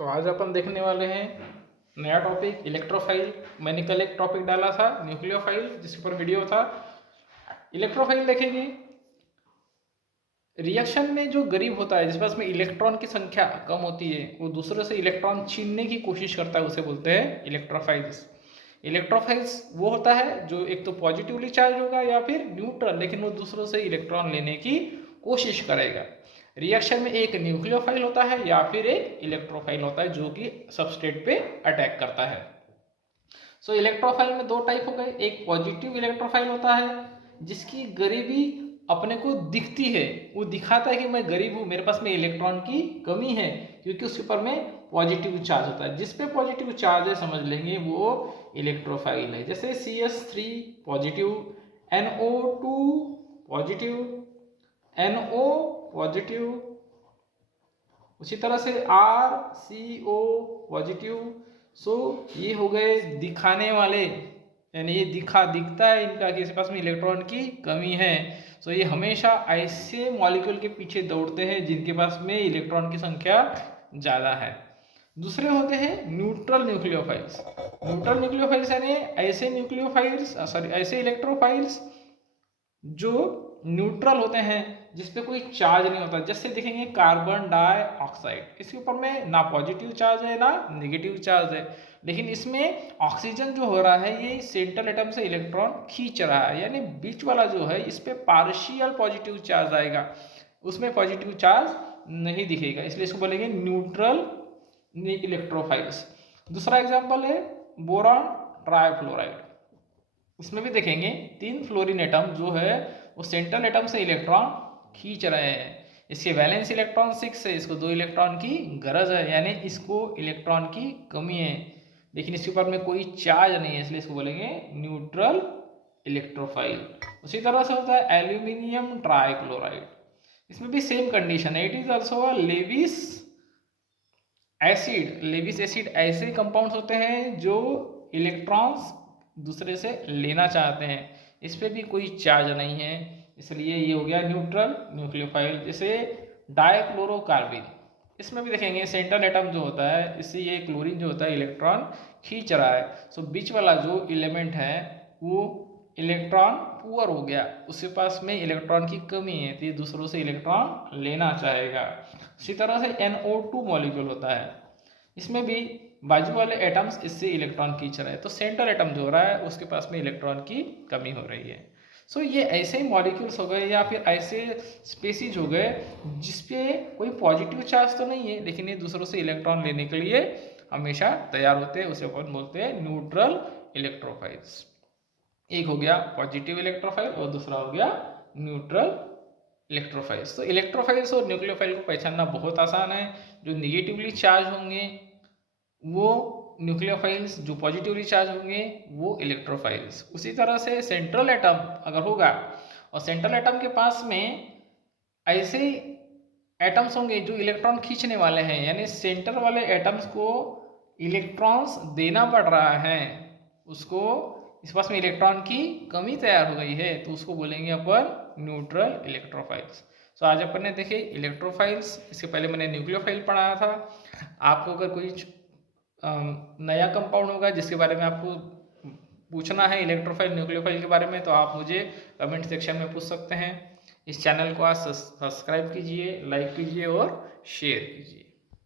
तो आज अपन देखने वाले हैं नया टॉपिक इलेक्ट्रोफाइल। मैंने कल एक टॉपिक डाला था न्यूक्लियोफाइल जिसके ऊपर वीडियो था। इलेक्ट्रोफाइल देखेंगे, रिएक्शन में जो गरीब होता है जिसके पास में इलेक्ट्रॉन की संख्या कम होती है, वो दूसरे से इलेक्ट्रॉन छीनने की कोशिश करता है, उसे बोलते हैं इलेक्ट्रोफाइल्स। इलेक्ट्रोफाइल्स वो होता है जो एक तो पॉजिटिवली चार्ज होगा या फिर न्यूट्रल, लेकिन वो दूसरों से इलेक्ट्रॉन लेने की कोशिश करेगा। रिएक्शन में एक न्यूक्लियोफाइल होता है या फिर एक इलेक्ट्रोफाइल होता है जो कि सबस्ट्रेट पे अटैक करता है। सो इलेक्ट्रोफाइल में दो टाइप हो गए। एक पॉजिटिव इलेक्ट्रोफाइल होता है जिसकी गरीबी अपने को दिखती है, वो दिखाता है कि मैं गरीब हूँ, मेरे पास में इलेक्ट्रॉन की कमी है, क्योंकि उसके ऊपर में पॉजिटिव चार्ज होता है। जिस पे पॉजिटिव चार्ज है समझ लेंगे वो इलेक्ट्रोफाइल है। जैसे CS3 positive, NO2 positive, NO positive, उसी तरह से RCO पॉजिटिव। सो ये हो गए दिखाने वाले, यानी ये दिखता है इनका कि इसके पास में इलेक्ट्रॉन की कमी है। सो ये हमेशा ऐसे मॉलिक्यूल के पीछे दौड़ते हैं जिनके पास में इलेक्ट्रॉन की संख्या ज़्यादा है। दूसरे होते हैं न्यूट्रल न्यूक्लियोफाइल्स। न्यूट्रल न्यूक्लियोफाइल्स यानी ऐसे इलेक्ट्रोफाइल्स जो न्यूट्रल होते हैं, जिसपे कोई चार्ज नहीं होता। जैसे देखेंगे कार्बन डाइऑक्साइड, इसके ऊपर में ना पॉजिटिव चार्ज है ना नेगेटिव चार्ज है, लेकिन इसमें ऑक्सीजन जो हो रहा है ये सेंट्रल एटम से इलेक्ट्रॉन खींच रहा है, यानी बीच वाला जो है इस पे पार्शियल पॉजिटिव चार्ज आएगा, उसमें पॉजिटिव चार्ज नहीं दिखेगा, इसलिए इसको बोलेंगे न्यूट्रल इलेक्ट्रोफाइल्स। दूसरा एग्जाम्पल है बोरॉन ट्राइफ्लोराइड। इसमें भी देखेंगे 3 फ्लोरीन एटम जो है वो सेंट्रल एटम से इलेक्ट्रॉन खींच रहे हैं। इसके वैलेंस इलेक्ट्रॉन 6 है, इसको 2 इलेक्ट्रॉन की गरज है, यानी इसको इलेक्ट्रॉन की कमी है, लेकिन इसके ऊपर में कोई चार्ज नहीं है, इसलिए इसको बोलेंगे न्यूट्रल इलेक्ट्रोफाइल। उसी तरह से होता है एल्यूमिनियम ट्राइक्लोराइड। इसमें भी सेम कंडीशन है, it is also Lewis acid. Lewis acid ऐसे कंपाउंड्स होते हैं जो इलेक्ट्रॉन्स दूसरे से लेना चाहते हैं, इस पर भी कोई चार्ज नहीं है, इसलिए ये हो गया न्यूट्रल न्यूक्लियोफाइल। जैसे डाइक्लोरोकार्बिन, इसमें भी देखेंगे सेंट्रल एटम जो होता है इससे ये क्लोरीन जो होता है इलेक्ट्रॉन खींच रहा है। सो बीच वाला जो एलिमेंट है वो इलेक्ट्रॉन पुअर हो गया, उसके पास में इलेक्ट्रॉन की कमी है, तो ये दूसरों से इलेक्ट्रॉन लेना चाहेगा। इसी तरह से NO2 मॉलिक्यूल होता है, इसमें भी बाजू वाले एटम्स इससे इलेक्ट्रॉन खींच रहे हैं, तो सेंट्रल एटम जो हो रहा है उसके पास में इलेक्ट्रॉन की कमी हो रही है। सो ये ऐसे ही मॉलिक्यूल्स हो गए या फिर ऐसे स्पेसीज हो गए जिसपे कोई पॉजिटिव चार्ज तो नहीं है, लेकिन ये दूसरों से इलेक्ट्रॉन लेने के लिए हमेशा तैयार होते हैं, उसे अपन बोलते हैं न्यूट्रल इलेक्ट्रोफाइल्स। एक हो गया पॉजिटिव इलेक्ट्रोफाइल और दूसरा हो गया न्यूट्रल इलेक्ट्रोफाइल्स। तो इलेक्ट्रोफाइल्स और न्यूक्लियोफाइल को पहचानना बहुत आसान है। जो निगेटिवली चार्ज होंगे वो न्यूक्लियोफाइल्स, जो पॉजिटिवली चार्ज होंगे वो इलेक्ट्रोफाइल्स। उसी तरह से सेंट्रल एटम अगर होगा और सेंट्रल एटम के पास में ऐसे एटम्स होंगे जो इलेक्ट्रॉन खींचने वाले हैं, यानी सेंटर वाले एटम्स को इलेक्ट्रॉन्स देना पड़ रहा है, उसको इस पास में इलेक्ट्रॉन की कमी तैयार हो गई है, तो उसको बोलेंगे अपन न्यूट्रल इलेक्ट्रोफाइल्स। सो आज अपन ने देखे इलेक्ट्रोफाइल्स, इसके पहले मैंने न्यूक्लियोफाइल पढ़ाया था। आपको अगर कोई नया कंपाउंड होगा जिसके बारे में आपको पूछना है इलेक्ट्रोफाइल न्यूक्लियोफाइल के बारे में, तो आप मुझे कमेंट सेक्शन में पूछ सकते हैं। इस चैनल को आज सब्सक्राइब कीजिए, लाइक कीजिए और शेयर कीजिए।